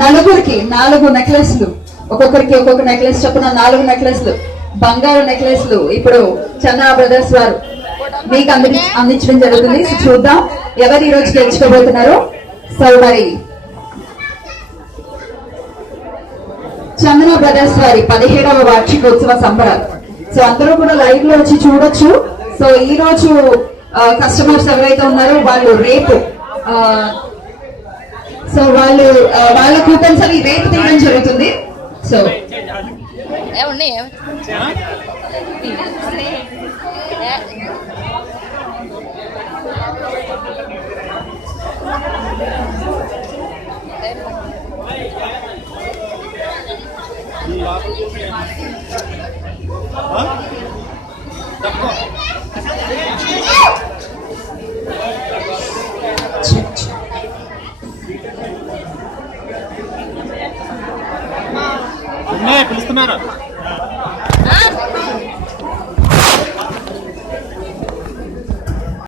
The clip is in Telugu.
నలుగురికి 4 నెక్లెస్లు, ఒక్కొక్కరికి ఒక్కొక్క నెక్లెస్ చొప్పున 4 నెక్లెస్లు, బంగారు నెక్లెస్లు ఇప్పుడు చందన బ్రదర్స్ వారు మీకు అందించడం జరుగుతుంది. చూద్దాం ఎవరు ఈ రోజు గెలుచుకోబోతున్నారు. సో మరి చందన బ్రదర్స్ వారి 17వ వార్షికోత్సవ సంబరాలు. సో అందరూ కూడా లైవ్ లో వచ్చి చూడొచ్చు. సో ఈ రోజు కస్టమర్స్ ఎవరైతే ఉన్నారో వాళ్ళు రేపు సో వాళ్ళ కూపన్స్ అవి రేపు తీయడం జరుగుతుంది. సో పిలుస్తున్నారు.